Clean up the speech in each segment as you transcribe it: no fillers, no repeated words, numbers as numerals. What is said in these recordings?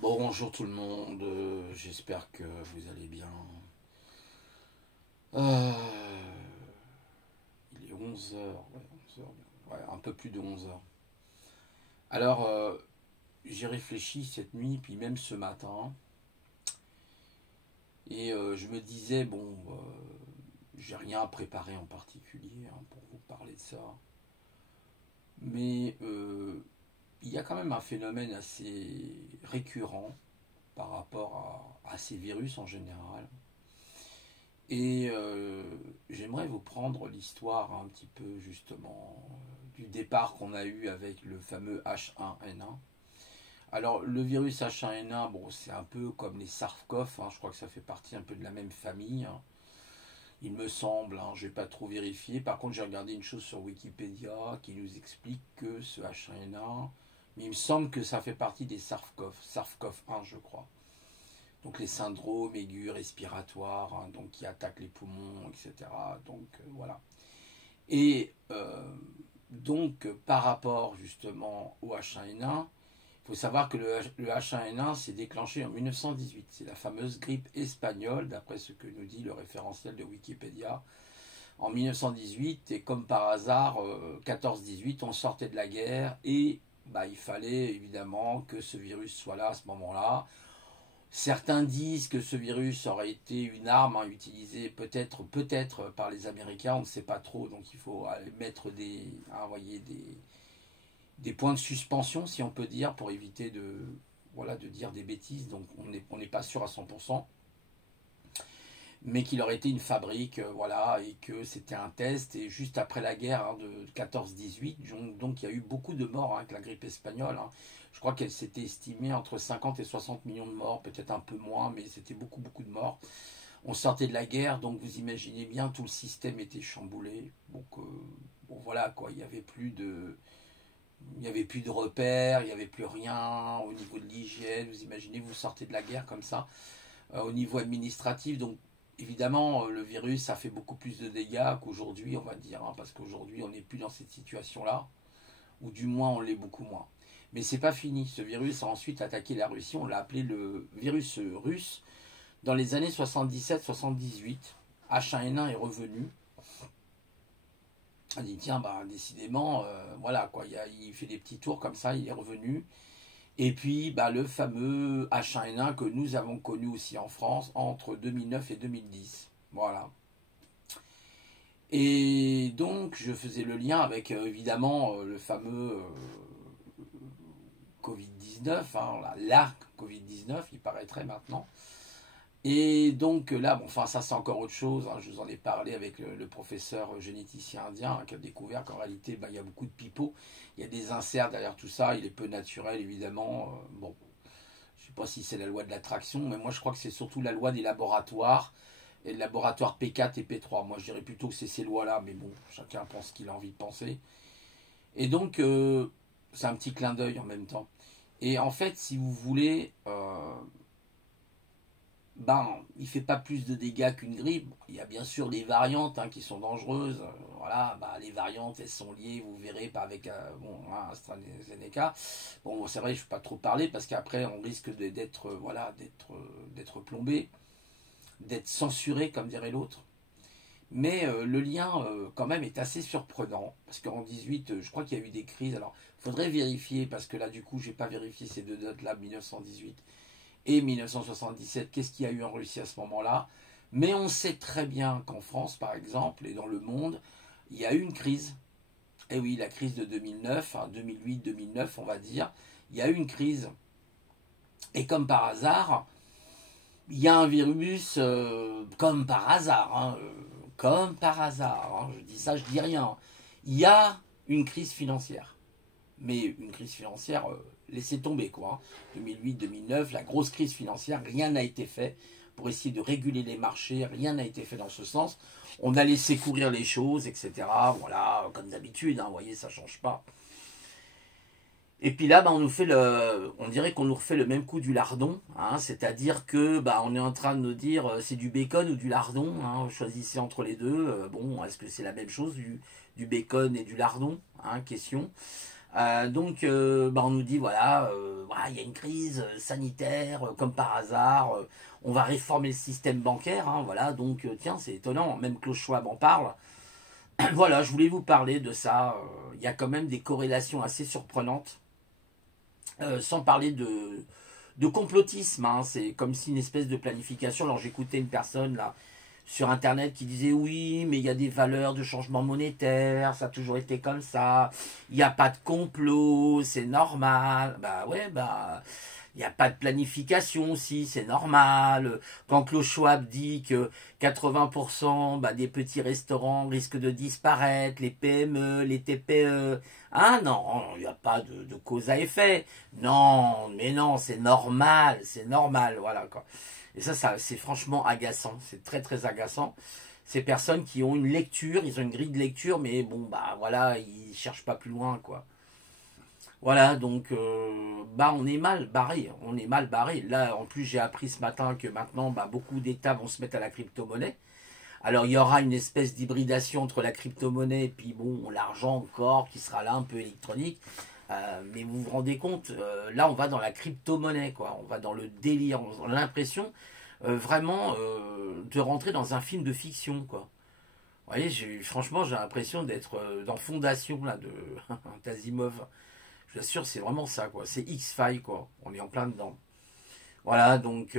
Bonjour tout le monde, j'espère que vous allez bien. Euh, il est 11 heures, ouais, 11 heures, ouais, un peu plus de 11 heures. Alors, j'ai réfléchi cette nuit, puis même ce matin, et je me disais, bon, j'ai rien préparé en particulier hein, pour vous parler de ça, mais il y a quand même un phénomène assez récurrent par rapport à ces virus en général. Et j'aimerais vous prendre l'histoire un petit peu justement du départ qu'on a eu avec le fameux H1N1. Alors le virus H1N1, bon, c'est un peu comme les SARS-CoV, hein, je crois que ça fait partie un peu de la même famille, hein. Il me semble, hein, je n'ai pas trop vérifié. Par contre, j'ai regardé une chose sur Wikipédia qui nous explique que ce H1N1, mais il me semble que ça fait partie des SARS-CoV, SARS-CoV-1 je crois. Donc les syndromes aigus respiratoires, hein, donc qui attaquent les poumons, etc. Donc voilà. Et donc par rapport justement au H1N1, il faut savoir que le H1N1 s'est déclenché en 1918. C'est la fameuse grippe espagnole, d'après ce que nous dit le référentiel de Wikipédia. En 1918, et comme par hasard, 14-18, on sortait de la guerre et bah, il fallait évidemment que ce virus soit là à ce moment-là. Certains disent que ce virus aurait été une arme hein, utilisée peut-être par les Américains, on ne sait pas trop, donc il faut mettre envoyer des points de suspension, si on peut dire, pour éviter de dire des bêtises, donc on n'est pas sûr à 100%, mais qu'il aurait été une fabrique, voilà, et que c'était un test, et juste après la guerre hein, de 14-18, donc il y a eu beaucoup de morts hein, avec la grippe espagnole, hein. Je crois qu'elle s'était estimée entre 50 et 60 millions de morts, peut-être un peu moins, mais c'était beaucoup, beaucoup de morts. On sortait de la guerre, donc vous imaginez bien, tout le système était chamboulé. Donc, bon voilà, quoi, il n'y avait plus de repères, il n'y avait plus rien au niveau de l'hygiène. Vous imaginez, vous sortez de la guerre comme ça, au niveau administratif. Donc, évidemment, le virus a fait beaucoup plus de dégâts qu'aujourd'hui, on va dire, hein, parce qu'aujourd'hui, on n'est plus dans cette situation-là, ou du moins, on l'est beaucoup moins. Mais c'est pas fini. Ce virus a ensuite attaqué la Russie. On l'a appelé le virus russe. Dans les années 77-78, H1N1 est revenu. On dit tiens, bah, décidément, voilà quoi, il fait des petits tours comme ça, il est revenu. Et puis bah, le fameux H1N1 que nous avons connu aussi en France entre 2009 et 2010. Voilà. Et donc je faisais le lien avec évidemment le fameux Covid-19, hein, la Covid-19, il paraîtrait maintenant. Et donc là, bon, enfin ça c'est encore autre chose, hein, je vous en ai parlé avec le professeur généticien indien hein, qui a découvert qu'en réalité bah, il y a beaucoup de pipeaux, il y a des inserts derrière tout ça, il est peu naturel évidemment. Bon, je ne sais pas si c'est la loi de l'attraction, mais moi je crois que c'est surtout la loi des laboratoires, et le laboratoire P4 et P3. Moi je dirais plutôt que c'est ces lois-là, mais bon, chacun pense ce qu'il a envie de penser. Et donc c'est un petit clin d'œil en même temps. Et en fait, si vous voulez, ben, il ne fait pas plus de dégâts qu'une grippe. Il y a bien sûr des variantes hein, qui sont dangereuses. Voilà, bah, les variantes, elles sont liées, vous verrez, pas avec bon, hein, AstraZeneca. Bon, c'est vrai, je ne vais pas trop parler parce qu'après, on risque d'être voilà, d'être plombé, d'être censuré, comme dirait l'autre. Mais le lien, quand même, est assez surprenant. Parce qu'en 18, je crois qu'il y a eu des crises. Alors, il faudrait vérifier, parce que là, du coup, je n'ai pas vérifié ces deux dates-là, 1918 et 1977, qu'est-ce qu'il y a eu en Russie à ce moment-là. Mais on sait très bien qu'en France, par exemple, et dans le monde, il y a eu une crise. Et oui, la crise de 2009, hein, 2008-2009, on va dire, il y a eu une crise. Et comme par hasard, il y a un virus, comme par hasard, hein, comme par hasard, hein, je dis ça, je dis rien. Il y a une crise financière. Mais une crise financière, laissez tomber quoi, hein. 2008-2009, la grosse crise financière, rien n'a été fait pour essayer de réguler les marchés, rien n'a été fait dans ce sens. On a laissé courir les choses, etc. Voilà, comme d'habitude, hein, vous voyez, ça ne change pas. Et puis là, bah, on dirait qu'on nous refait le même coup du lardon, hein, c'est-à-dire que bah, on est en train de nous dire c'est du bacon ou du lardon, hein, choisissez entre les deux. Bon, est-ce que c'est la même chose du bacon et du lardon, hein, question. Donc, bah, on nous dit voilà, il y a une crise sanitaire, comme par hasard, on va réformer le système bancaire, hein, voilà, donc tiens, c'est étonnant, même Klaus Schwab en parle. Voilà, je voulais vous parler de ça. Il y a quand même des corrélations assez surprenantes, sans parler de complotisme, hein. C'est comme si une espèce de planification. Alors j'écoutais une personne là sur internet qui disait oui, mais il y a des valeurs de changement monétaire, ça a toujours été comme ça, il n'y a pas de complot, c'est normal. Bah ouais, bah il n'y a pas de planification aussi, c'est normal. Quand Klaus Schwab dit que 80% bah, des petits restaurants risquent de disparaître, les PME, les TPE, ah non, il n'y a pas de cause à effet. Non, mais non, c'est normal, voilà quoi. Et ça c'est franchement agaçant, c'est très très agaçant. Ces personnes qui ont une lecture, ils ont une grille de lecture, mais bon, bah voilà, ils cherchent pas plus loin, quoi. Voilà, donc, bah on est mal barré, on est mal barré. Là, en plus, j'ai appris ce matin que maintenant, bah, beaucoup d'États vont se mettre à la crypto-monnaie. Alors, il y aura une espèce d'hybridation entre la crypto-monnaie et puis, bon, l'argent encore, qui sera là, un peu électronique. Mais vous vous rendez compte, là on va dans la crypto-monnaie, quoi. On va dans le délire. On a l'impression vraiment de rentrer dans un film de fiction, quoi. Vous voyez, franchement, j'ai l'impression d'être dans Fondation, là, de d'Asimov. Je vous assure, c'est vraiment ça, quoi. C'est X-Files, quoi. On est en plein dedans. Voilà, donc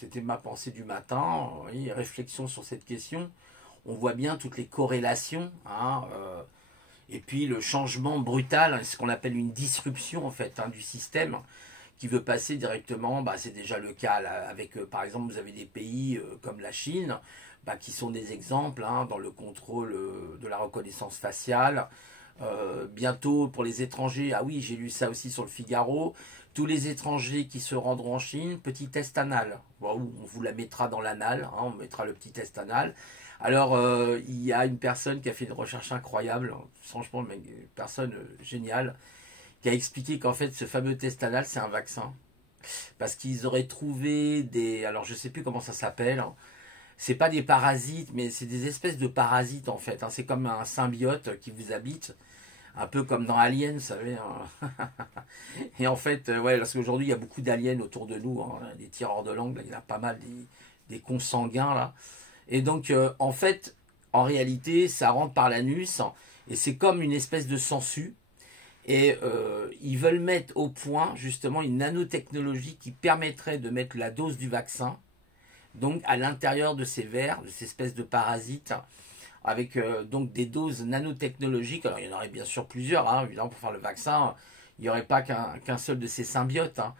c'était ma pensée du matin. Vous voyez, réflexion sur cette question. On voit bien toutes les corrélations, hein, et puis le changement brutal, ce qu'on appelle une disruption en fait, hein, du système, qui veut passer directement, bah, c'est déjà le cas là, avec par exemple vous avez des pays comme la Chine, bah, qui sont des exemples, hein, dans le contrôle de la reconnaissance faciale. Bientôt pour les étrangers, ah oui j'ai lu ça aussi sur le Figaro, tous les étrangers qui se rendront en Chine, petit test anal. Bon, on vous la mettra dans l'anal, hein, on mettra le petit test anal. Alors, il y a une personne qui a fait une recherche incroyable, franchement, une personne géniale, qui a expliqué qu'en fait, ce fameux test anal, c'est un vaccin. Parce qu'ils auraient trouvé des... Alors, je ne sais plus comment ça s'appelle. Hein. C'est pas des parasites, mais c'est des espèces de parasites, en fait. Hein. C'est comme un symbiote qui vous habite. Un peu comme dans Alien, vous savez. Hein. Et en fait, ouais, parce qu'aujourd'hui, il y a beaucoup d'aliens autour de nous. Hein. Des tireurs de langue, là, il y en a pas mal, des consanguins, là. Et donc, en fait, en réalité, ça rentre par l'anus et c'est comme une espèce de sangsue. Et ils veulent mettre au point, justement, une nanotechnologie qui permettrait de mettre la dose du vaccin, donc à l'intérieur de ces vers, de ces espèces de parasites, avec donc des doses nanotechnologiques. Alors, il y en aurait bien sûr plusieurs, hein, évidemment, pour faire le vaccin. Il n'y aurait pas qu'un seul de ces symbiotes. Hein.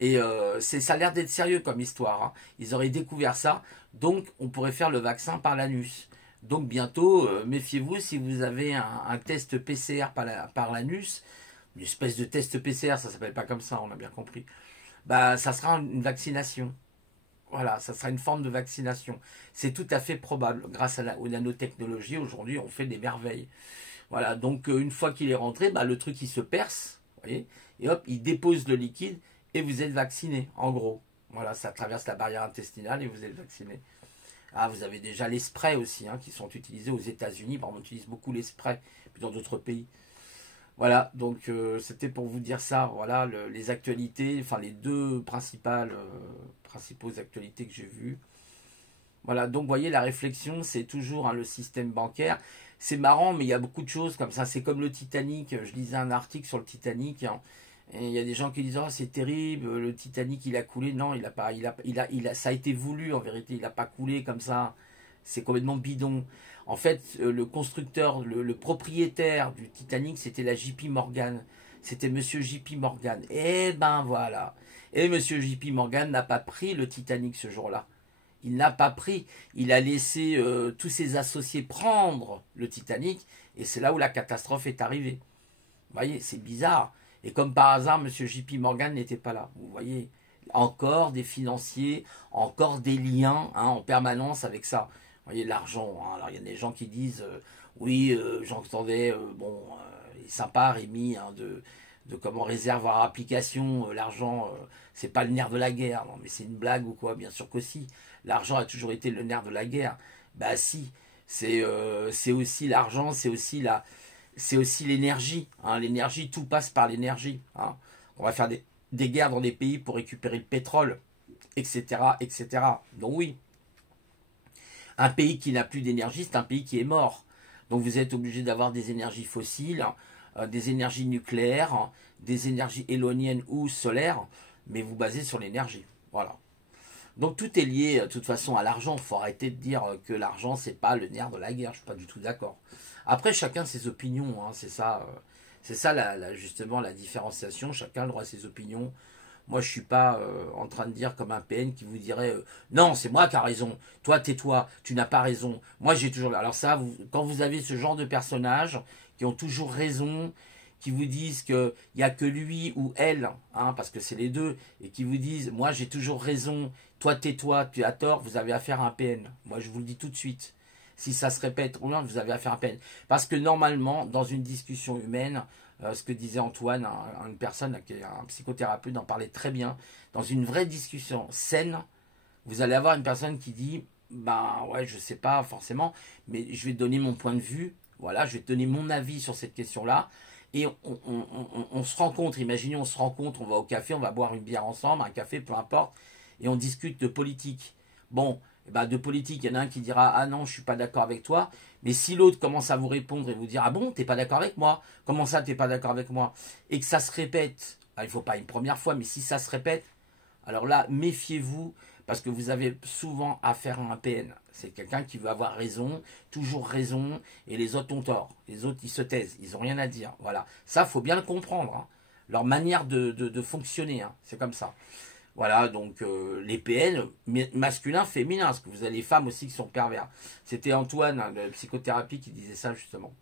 Et ça a l'air d'être sérieux comme histoire. Hein. Ils auraient découvert ça. Donc, on pourrait faire le vaccin par l'anus. Donc, bientôt, méfiez-vous si vous avez un test PCR par l'anus. Une espèce de test PCR, ça ne s'appelle pas comme ça, on a bien compris. Bah, ça sera une vaccination. Voilà, ça sera une forme de vaccination. C'est tout à fait probable. Grâce aux nanotechnologies, aujourd'hui, on fait des merveilles. Voilà, donc une fois qu'il est rentré, bah, le truc, il se perce. Vous voyez, et hop, il dépose le liquide et vous êtes vacciné, en gros. Voilà, ça traverse la barrière intestinale et vous êtes vacciné. Ah, vous avez déjà les sprays aussi, hein, qui sont utilisés aux États-Unis. Par exemple, on utilise beaucoup les sprays, puis dans d'autres pays. Voilà, donc c'était pour vous dire ça. Voilà, les actualités, enfin les deux principaux actualités que j'ai vues. Voilà, donc vous voyez, la réflexion, c'est toujours hein, le système bancaire. C'est marrant, mais il y a beaucoup de choses comme ça. C'est comme le Titanic. Je lisais un article sur le Titanic. Hein, et il y a des gens qui disent oh, c'est terrible, le Titanic il a coulé. Non, il a pas, ça a été voulu en vérité. Il n'a pas coulé comme ça. C'est complètement bidon. En fait, le constructeur, le propriétaire du Titanic, c'était la JP Morgan. C'était Monsieur JP Morgan. Et ben voilà. Et Monsieur JP Morgan n'a pas pris le Titanic ce jour-là. Il n'a pas pris. Il a laissé tous ses associés prendre le Titanic. Et c'est là où la catastrophe est arrivée. Vous voyez, c'est bizarre. Et comme par hasard, M. JP Morgan n'était pas là. Vous voyez, encore des financiers, encore des liens hein, en permanence avec ça. Vous voyez, l'argent. Hein. Alors, il y a des gens qui disent, oui, j'entendais, bon, il est sympa, Rémi, hein, de comment réservoir application, l'argent, c'est pas le nerf de la guerre. Non, mais c'est une blague ou quoi? Bien sûr que si. L'argent a toujours été le nerf de la guerre. Bah si, c'est aussi l'argent, c'est aussi l'énergie. Hein. L'énergie, tout passe par l'énergie. Hein. On va faire des guerres dans des pays pour récupérer le pétrole, etc., etc. Donc oui, un pays qui n'a plus d'énergie, c'est un pays qui est mort. Donc vous êtes obligé d'avoir des énergies fossiles, des énergies nucléaires, des énergies éoliennes ou solaires, mais vous basez sur l'énergie. Voilà. Donc tout est lié de toute façon à l'argent. Il faut arrêter de dire que l'argent c'est pas le nerf de la guerre. Je suis pas du tout d'accord. Après chacun ses opinions, hein, c'est ça justement la différenciation. Chacun a le droit à ses opinions. Moi, je suis pas en train de dire comme un PN qui vous dirait non, c'est moi qui a raison. Toi, tais-toi, tu n'as pas raison. Moi, j'ai toujours. Alors ça, quand vous avez ce genre de personnages qui ont toujours raison, qui vous disent qu'il n'y a que lui ou elle, hein, parce que c'est les deux, et qui vous disent moi j'ai toujours raison, toi tais-toi, tu as tort, vous avez affaire à un PN. Moi, je vous le dis tout de suite. Si ça se répète, vous avez affaire à un PN. Parce que normalement, dans une discussion humaine, ce que disait Antoine, une personne qui est un psychothérapeute en parlait très bien. Dans une vraie discussion saine, vous allez avoir une personne qui dit bah ouais, je sais pas forcément, mais je vais te donner mon point de vue. Voilà, je vais te donner mon avis sur cette question-là. Et on se rencontre, imaginez, on se rencontre, on va au café, on va boire une bière ensemble, un café, peu importe, et on discute de politique. Bon, bah de politique, il y en a un qui dira ah non, je suis pas d'accord avec toi. Mais si l'autre commence à vous répondre et vous dire ah bon, t'es pas d'accord avec moi, comment ça t'es pas d'accord avec moi, et que ça se répète, il ne faut pas une première fois, mais si ça se répète, alors là, méfiez-vous, parce que vous avez souvent affaire à un PN. C'est quelqu'un qui veut avoir raison, toujours raison, et les autres ont tort. Les autres, ils se taisent, ils n'ont rien à dire. Voilà, ça, faut bien le comprendre. Hein. Leur manière de fonctionner, hein. C'est comme ça. Voilà, donc les PN, masculin, féminin, parce que vous avez les femmes aussi qui sont pervers. C'était Antoine, hein, de psychothérapie, qui disait ça justement.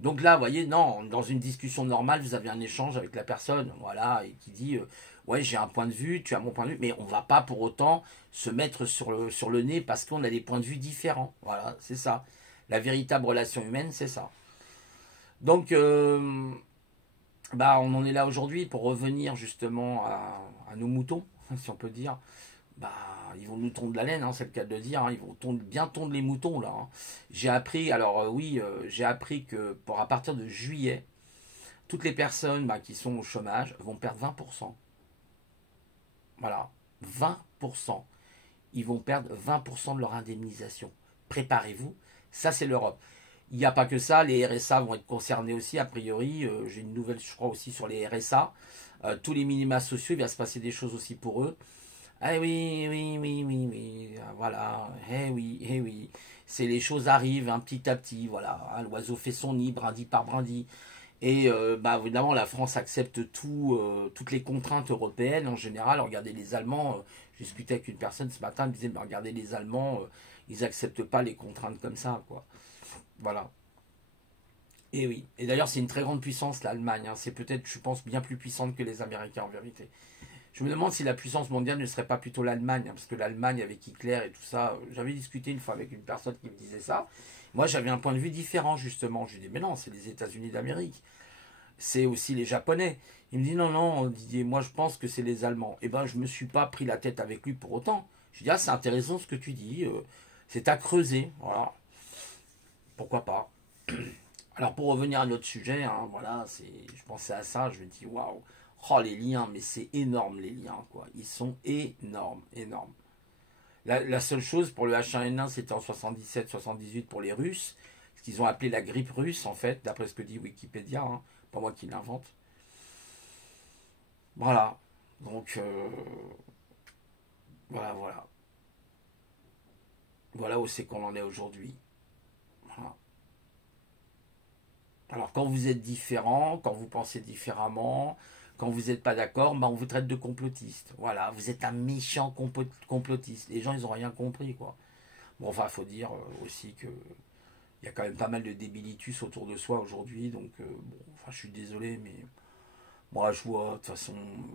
Donc là, vous voyez, non, dans une discussion normale, vous avez un échange avec la personne, voilà, et qui dit, ouais, j'ai un point de vue, tu as mon point de vue, mais on va pas pour autant se mettre sur le nez parce qu'on a des points de vue différents. Voilà, c'est ça. La véritable relation humaine, c'est ça. Donc, bah, on en est là aujourd'hui pour revenir justement à nos moutons, si on peut dire. Bah, ils vont nous tondre la laine, hein, c'est le cas de le dire. Hein, ils vont bien tondre les moutons là. Hein. J'ai appris, alors oui, j'ai appris que pour à partir de juillet, toutes les personnes bah, qui sont au chômage vont perdre 20%. Voilà, 20%. Ils vont perdre 20% de leur indemnisation. Préparez-vous, ça c'est l'Europe. Il n'y a pas que ça, les RSA vont être concernés aussi, a priori. J'ai une nouvelle, je crois, aussi sur les RSA. Tous les minima sociaux, il va se passer des choses aussi pour eux. Ah oui, oui, oui, oui, oui, voilà, oui, eh oui. C'est les choses arrivent hein, petit à petit, voilà. Hein, l'oiseau fait son nid, brindille par brindille. Et bah, évidemment, la France accepte toutes les contraintes européennes en général. Regardez les Allemands, j'ai discuté avec une personne ce matin, elle me disait, bah, regardez les Allemands, ils acceptent pas les contraintes comme ça, quoi. Voilà. Et oui. Et d'ailleurs, c'est une très grande puissance, l'Allemagne. Hein. C'est peut-être, je pense, bien plus puissante que les Américains en vérité. Je me demande si la puissance mondiale ne serait pas plutôt l'Allemagne, hein, parce que l'Allemagne avec Hitler et tout ça, j'avais discuté une fois avec une personne qui me disait ça. Moi, j'avais un point de vue différent, justement. Je lui dis, mais non, c'est les États-Unis d'Amérique. C'est aussi les Japonais. Il me dit, non, non, Didier, moi, je pense que c'est les Allemands. Eh ben, je me suis pas pris la tête avec lui pour autant. Je lui dis, ah, c'est intéressant ce que tu dis. C'est à creuser. Voilà. Pourquoi pas. Alors, pour revenir à notre sujet, hein, voilà, je pensais à ça, je me dis, waouh. Oh, les liens, mais c'est énorme les liens, quoi. Ils sont énormes, énormes. La seule chose pour le H1N1, c'était en 77-78 pour les Russes, ce qu'ils ont appelé la grippe russe, en fait, d'après ce que dit Wikipédia, hein, pas moi qui l'invente. Voilà. Donc, voilà, voilà. Voilà où c'est qu'on en est aujourd'hui. Voilà. Alors, quand vous êtes différent, quand vous pensez différemment, quand vous n'êtes pas d'accord, bah, on vous traite de complotiste. Voilà, vous êtes un méchant complotiste. Les gens, ils n'ont rien compris, quoi. Bon, enfin, il faut dire aussi que il y a quand même pas mal de débilitus autour de soi aujourd'hui. Donc, bon, enfin, je suis désolé, mais moi, je vois, de toute façon,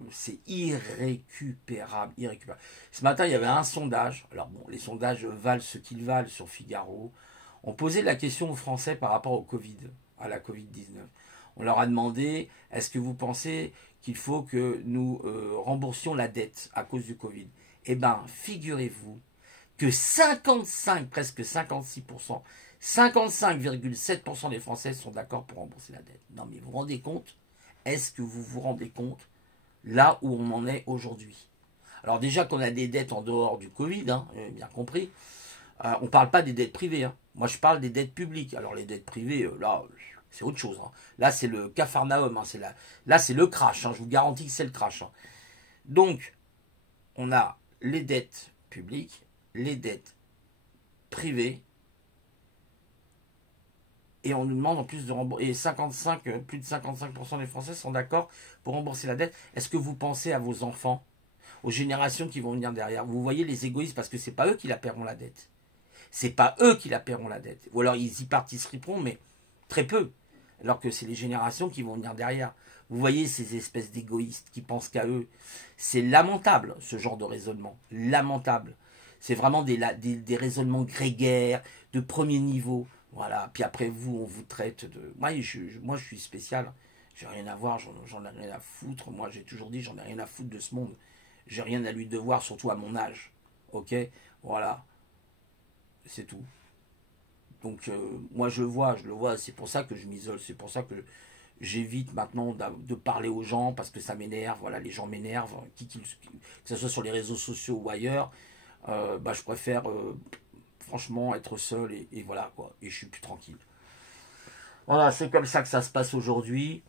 c'est irrécupérable, irrécupérable. Ce matin, il y avait un sondage. Alors, bon, les sondages valent ce qu'ils valent sur Figaro. On posait la question aux Français par rapport au Covid, à la Covid-19. On leur a demandé, est-ce que vous pensez qu'il faut que nous remboursions la dette à cause du Covid? Eh bien, figurez-vous que 55, presque 56%, 55,7% des Français sont d'accord pour rembourser la dette. Non mais vous vous rendez compte? est-ce que vous vous rendez compte là où on en est aujourd'hui? Alors déjà qu'on a des dettes en dehors du Covid, hein, bien compris, on ne parle pas des dettes privées. Hein. Moi, je parle des dettes publiques. Alors les dettes privées, là, c'est autre chose. Hein. Là, c'est le capharnaüm. Hein. Là, c'est le crash. Hein. Je vous garantis que c'est le crash. Hein. Donc, on a les dettes publiques, les dettes privées, et on nous demande en plus de rembourser. Et plus de 55% des Français sont d'accord pour rembourser la dette. Est-ce que vous pensez à vos enfants, aux générations qui vont venir derrière? Vous voyez les égoïstes, parce que c'est pas eux qui la paieront la dette. C'est pas eux qui la paieront la dette. Ou alors ils y participeront, mais très peu. Alors que c'est les générations qui vont venir derrière. Vous voyez ces espèces d'égoïstes qui pensent qu'à eux. C'est lamentable, ce genre de raisonnement. Lamentable. C'est vraiment des raisonnements grégaires, de premier niveau. Voilà. Puis après vous, on vous traite de... Moi, je suis spécial. J'ai rien à voir, j'en ai rien à foutre. Moi, j'ai toujours dit, j'en ai rien à foutre de ce monde. J'ai rien à lui devoir, surtout à mon âge. Ok? Voilà. C'est tout. Donc, moi, je le vois. C'est pour ça que je m'isole. C'est pour ça que j'évite maintenant de parler aux gens, parce que ça m'énerve. Voilà, les gens m'énervent. Que ce soit sur les réseaux sociaux ou ailleurs. Je préfère, franchement, être seul. Et voilà, quoi. Et je suis plus tranquille. Voilà, c'est comme ça que ça se passe aujourd'hui.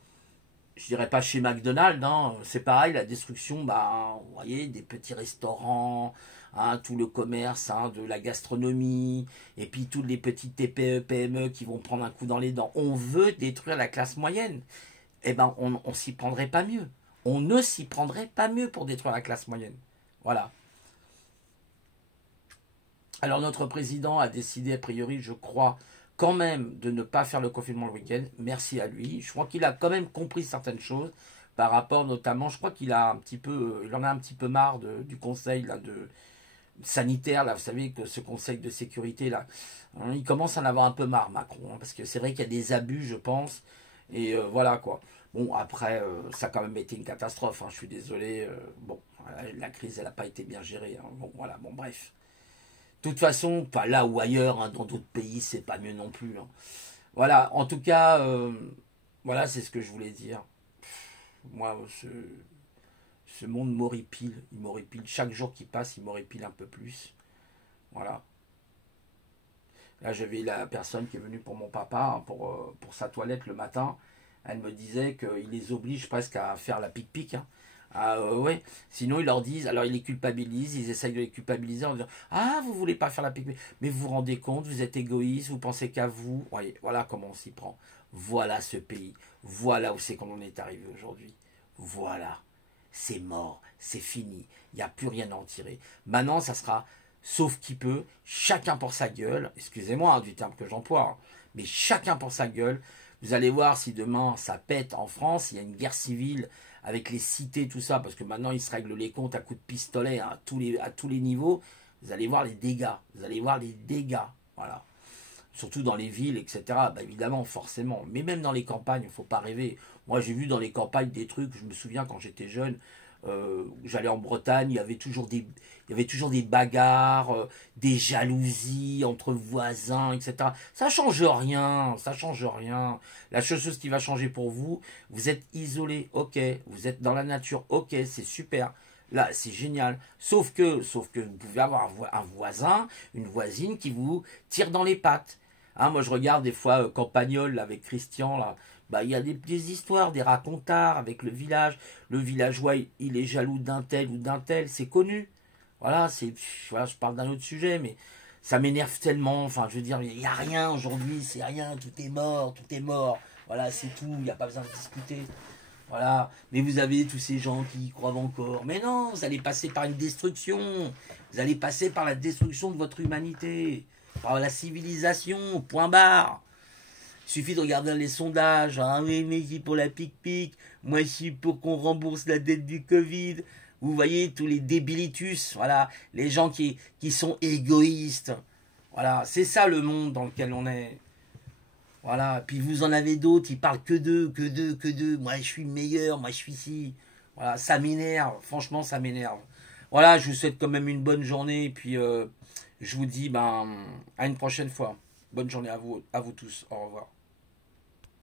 Je dirais pas chez McDonald's, hein. C'est pareil, la destruction, vous voyez, des petits restaurants, hein, tout le commerce, hein, de la gastronomie, et puis toutes les petites TPE, PME qui vont prendre un coup dans les dents. On veut détruire la classe moyenne. Eh ben, on s'y prendrait pas mieux. On ne s'y prendrait pas mieux pour détruire la classe moyenne. Voilà. Alors notre président a décidé, a priori, je crois, quand même de ne pas faire le confinement le week-end. Merci à lui. Je crois qu'il a quand même compris certaines choses par rapport notamment, je crois qu'il a un petit peu, il en a un petit peu marre du conseil là, sanitaire, là, vous savez, que ce conseil de sécurité, là, hein, il commence à en avoir un peu marre, Macron, hein, parce que c'est vrai qu'il y a des abus, je pense, et voilà, quoi. Bon, après, ça a quand même été une catastrophe, hein, je suis désolé, bon, la crise, elle n'a pas été bien gérée, hein, bon, voilà, bon, bref. De toute façon, pas là ou ailleurs, hein, dans d'autres pays, c'est pas mieux non plus. Hein. Voilà, en tout cas, voilà, c'est ce que je voulais dire. Moi, ce monde m'horripile. Il m'horripile. Chaque jour qui passe, il m'horripile un peu plus. Voilà. Là, j'avais la personne qui est venue pour mon papa, hein, pour sa toilette le matin. Elle me disait qu'il les oblige presque à faire la pique-pique. Hein. Ouais. Sinon, ils leur disent, alors ils les culpabilisent, ils essayent de les culpabiliser en disant ah, vous voulez pas faire la pique-pique. Mais vous vous rendez compte, vous êtes égoïste, vous pensez qu'à vous. Voyez, voilà comment on s'y prend. Voilà ce pays. Voilà où c'est qu'on en est arrivé aujourd'hui. Voilà. C'est mort, c'est fini, il n'y a plus rien à en tirer. Maintenant, ça sera, sauf qui peut, chacun pour sa gueule, excusez-moi hein, du terme que j'emploie, hein, mais chacun pour sa gueule. Vous allez voir si demain ça pète en France, il y a une guerre civile avec les cités, tout ça, parce que maintenant ils se règlent les comptes à coups de pistolet hein, à tous les niveaux. Vous allez voir les dégâts, vous allez voir les dégâts, voilà. Surtout dans les villes, etc. Évidemment, forcément. Mais même dans les campagnes, il ne faut pas rêver. Moi, j'ai vu dans les campagnes des trucs, je me souviens quand j'étais jeune, j'allais en Bretagne, il y avait toujours des bagarres, des jalousies entre voisins, etc. Ça change rien, ça change rien. La seule chose qui va changer pour vous, vous êtes isolé, ok. Vous êtes dans la nature, ok, c'est super. Là, c'est génial. Sauf que vous pouvez avoir un voisin, une voisine qui vous tire dans les pattes. Hein, moi, je regarde des fois Campagnol là, avec Christian. Là, il y a des histoires, des racontards avec le village. Le villageois, il est jaloux d'un tel ou d'un tel. C'est connu. Voilà, voilà, je parle d'un autre sujet, mais ça m'énerve tellement. Enfin, je veux dire, il n'y a rien aujourd'hui, c'est rien. Tout est mort, tout est mort. Voilà, c'est tout. Il n'y a pas besoin de discuter. Voilà. Mais vous avez tous ces gens qui y croient encore. Mais non, vous allez passer par une destruction. Vous allez passer par la destruction de votre humanité. Par la civilisation, point barre. Il suffit de regarder les sondages. Ah oui, mais c'est pour la pique-pique. Moi, je suis pour qu'on rembourse la dette du Covid. Vous voyez, tous les débilitus. Voilà. Les gens qui sont égoïstes. Voilà. C'est ça le monde dans lequel on est. Voilà, puis vous en avez d'autres, ils parlent que d'eux. Moi, je suis meilleur, moi, je suis ci. Voilà, ça m'énerve, franchement, ça m'énerve. Voilà, je vous souhaite quand même une bonne journée, et puis je vous dis à une prochaine fois. Bonne journée à vous tous, au revoir.